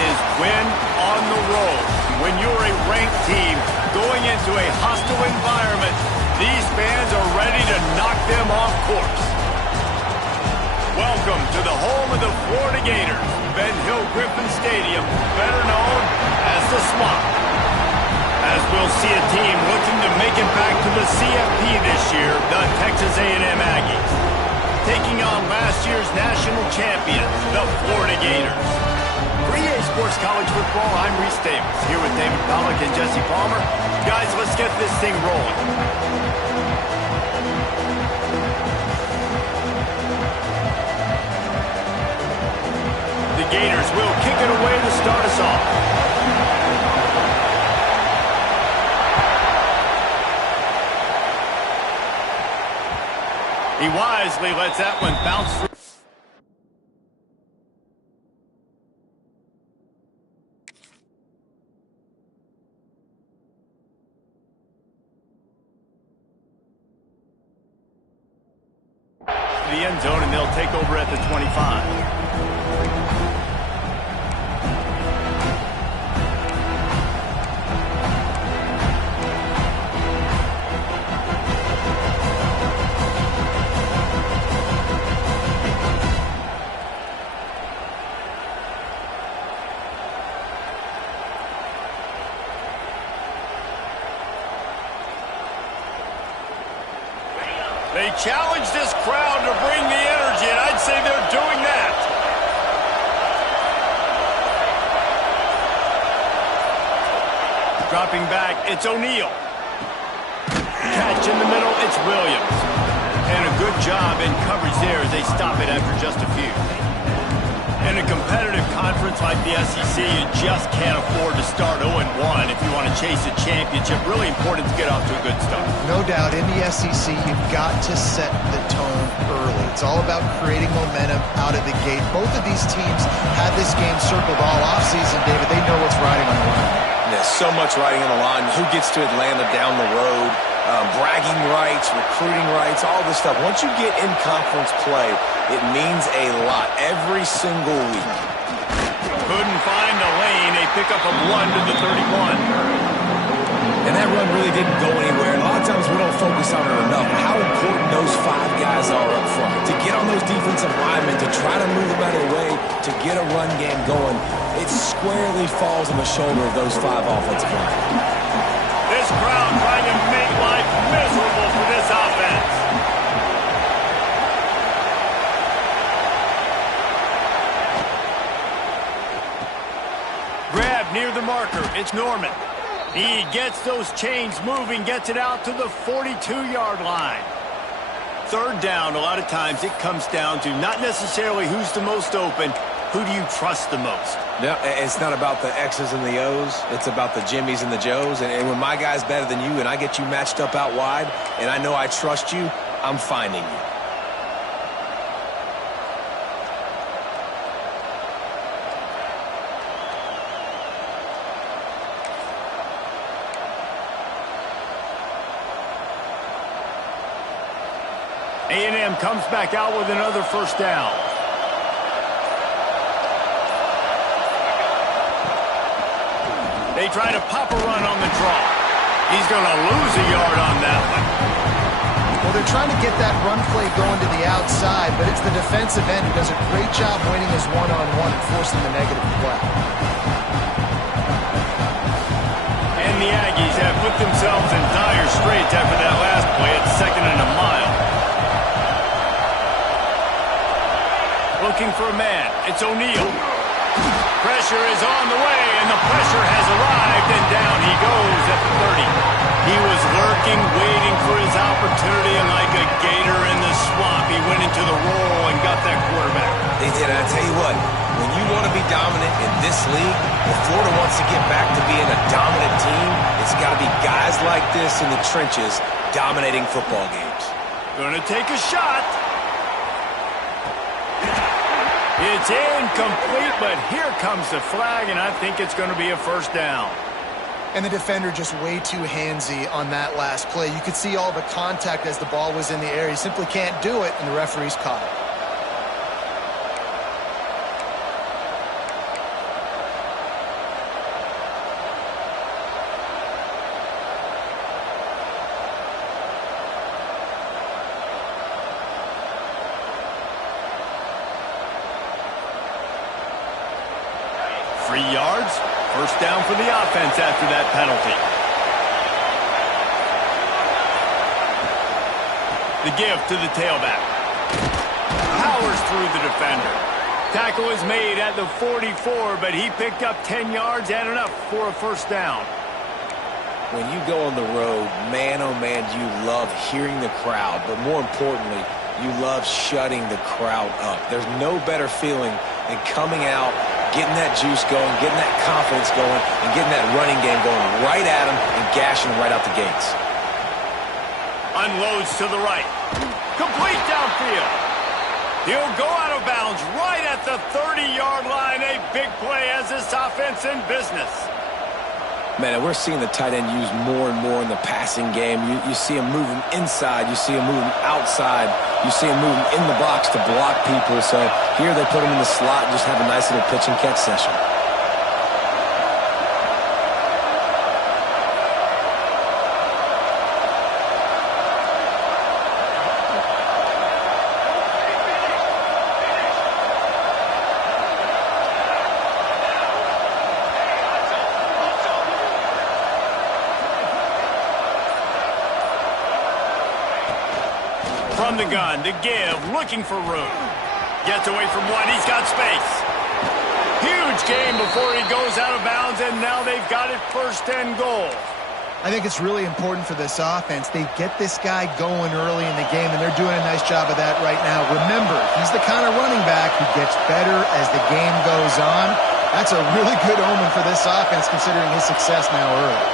is win on the road. When you're a ranked team going into a hostile environment, these fans are ready to knock them off course. Welcome to the home of the Florida Gators, Ben Hill Griffin Stadium, better known as the Swamp. As we'll see a team looking to make it back to the CFP this year, the Texas A&M Aggies, taking on last year's national champions, the Florida Gators. For EA Sports College Football, I'm Reese Davis, here with David Pollack and Jesse Palmer. Guys, let's get this thing rolling. The Gators will kick it away to start us off. He wisely lets that one bounce through. The end zone, and they'll take over at the 25. They challenge this crowd to bring the energy, and I'd say they're doing that. Dropping back, it's O'Neal. Catch in the middle, it's Williams. And a good job in coverage there as they stop it after just a few. In a competitive conference like the SEC, you just can't afford to start 0-1 if you want to chase a championship. Really important to get off to a good start. No doubt, in the SEC, you've got to set the tone early. It's all about creating momentum out of the gate. Both of these teams had this game circled all offseason, David. They know what's riding on the line. There's so much riding on the line. Who gets to Atlanta down the road? Bragging rights, recruiting rights, all this stuff. Once you get in conference play, it means a lot every single week. Couldn't find a lane. A pickup of 1 to the 31. And that run really didn't go anywhere. And a lot of times we don't focus on it enough. How important those 5 guys are up front. To get on those defensive linemen, to try to move them out of the way, to get a run game going, it squarely falls on the shoulder of those 5 offensive linemen. This crowd trying to make life miserable for this offense. Grab near the marker. It's Norman. He gets those chains moving, gets it out to the 42-yard line. Third down, a lot of times it comes down to not necessarily who's the most open, who do you trust the most? No, it's not about the X's and the O's. It's about the Jimmys and the Joes. And when my guy's better than you and I get you matched up out wide and I know I trust you, I'm finding you. A&M comes back out with another first down. They try to pop a run on the draw. He's going to lose a yard on that one. Well, they're trying to get that run play going to the outside, but it's the defensive end who does a great job winning his one-on-one and forcing the negative play. And the Aggies have put themselves in dire straits after that last play at 2nd and a mile. Looking for a man. It's O'Neal. Pressure is on the way, and the pressure has arrived, and down he goes at the 30. He was lurking, waiting for his opportunity, and like a gator in the swamp, he went into the roll and got that quarterback. They did, and I tell you what, when you want to be dominant in this league, if Florida wants to get back to being a dominant team, it's got to be guys like this in the trenches dominating football games. Gonna take a shot. It's incomplete, but here comes the flag, and I think it's going to be a first down. And the defender just way too handsy on that last play. You could see all the contact as the ball was in the air. He simply can't do it, and the referee's caught it. 3 yards. First down for the offense after that penalty. The give to the tailback. Powers through the defender. Tackle is made at the 44, but he picked up 10 yards and enough for a first down. When you go on the road, man, oh man, you love hearing the crowd, but more importantly, you love shutting the crowd up. There's no better feeling than coming out, getting that juice going, getting that confidence going, and getting that running game going right at them and gashing them right out the gates. Unloads to the right. Complete downfield. He'll go out of bounds right at the 30-yard line. A big play as this offense in business. Man, we're seeing the tight end used more and more in the passing game. You see him moving inside. You see him moving outside. You see him moving in the box to block people. So here they put him in the slot and just have a nice little pitch and catch session. From the gun, the give, looking for room. Gets away from one, he's got space. Huge game before he goes out of bounds, and now they've got it first and goal. I think it's really important for this offense. They get this guy going early in the game, and they're doing a nice job of that right now. Remember, he's the kind of running back who gets better as the game goes on. That's a really good omen for this offense, considering his success now early.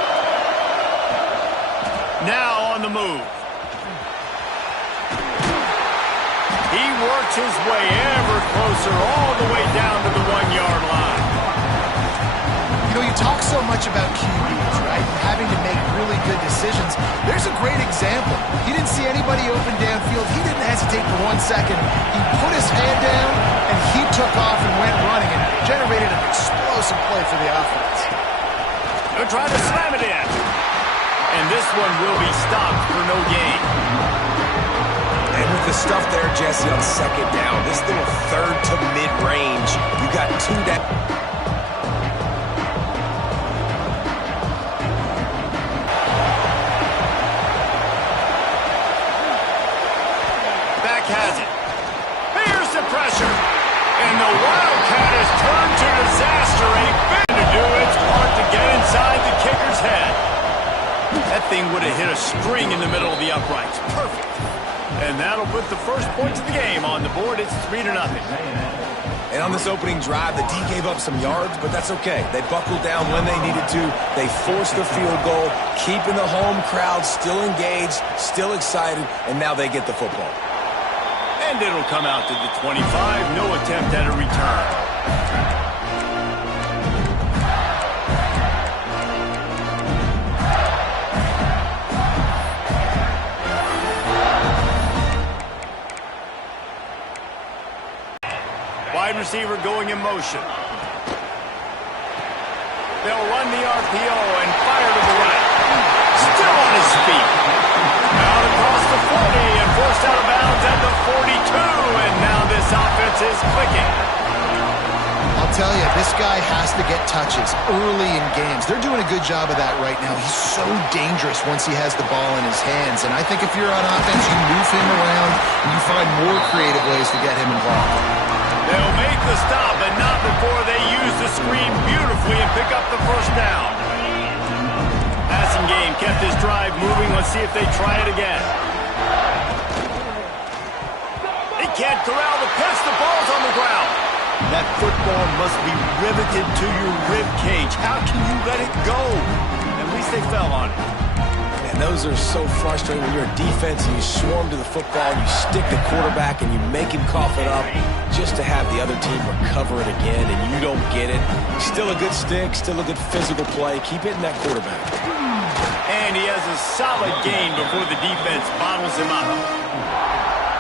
Now on the move. He works his way ever closer, all the way down to the 1-yard line. You know, you talk so much about QBs, right? And having to make really good decisions. There's a great example. He didn't see anybody open downfield. He didn't hesitate for 1 second. He put his head down, and he took off and went running and generated an explosive play for the offense. They'll try to slam it in. And this one will be stopped for no gain. And with the stuff there, Jesse, on second down, this little third to mid-range, you got two down. Back has it. Here's the pressure. And the Wildcat has turned to disaster. A bit to do its part to get inside the kicker's head. That thing would have hit a string in the middle of the uprights. Perfect. And that'll put the first points of the game on the board. It's 3-0. And on this opening drive, the D gave up some yards, but that's okay. They buckled down when they needed to. They forced the field goal, keeping the home crowd still engaged, still excited, and now they get the football. And it'll come out to the 25. No attempt at a return. Wide receiver going in motion. They'll run the RPO and fire to the right. Still on his feet. Out across the 40 and forced out of bounds at the 42. And now this offense is clicking. I'll tell you, this guy has to get touches early in games. They're doing a good job of that right now. He's so dangerous once he has the ball in his hands. And I think if you're on offense, you move him around and you find more creative ways to get him involved. They'll make the stop, but not before they use the screen beautifully and pick up the first down. Passing game kept this drive moving. Let's see if they try it again. They can't corral the pitch. The ball's on the ground. That football must be riveted to your rib cage. How can you let it go? At least they fell on it. And those are so frustrating when you're a defense and you swarm to the football and you stick the quarterback and you make him cough it up just to have the other team recover it again and you don't get it. Still a good stick, still a good physical play. Keep hitting that quarterback. And he has a solid gain before the defense bottles him up.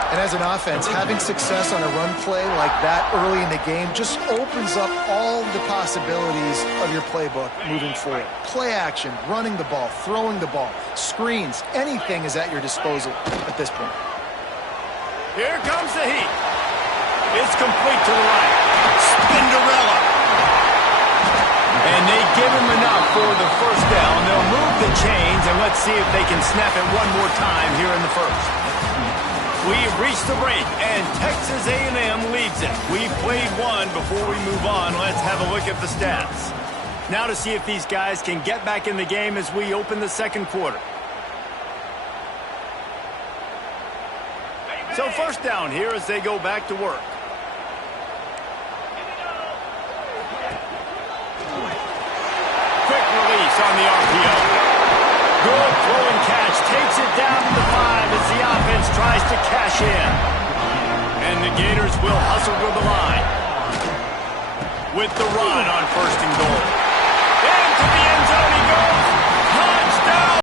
And as an offense, having success on a run play like that early in the game just opens up all the possibilities of your playbook moving forward. Play action, running the ball, throwing the ball, screens, anything is at your disposal at this point. Here comes the heat. It's complete to the right. Spinderella. for the first down. They'll move the chains, and let's see if they can snap it one more time here in the first. We've reached the break, and Texas A&M leads it. We've played one. Before we move on, let's have a look at the stats. Now to see if these guys can get back in the game as we open the second quarter. So first down here as they go back to work. Quick release on the RPO. Good throw and catch. Takes it down to the 5 as the offense tries to cash in. And the Gators will hustle to the line. With the run on 1st and goal. Into the end zone he goes.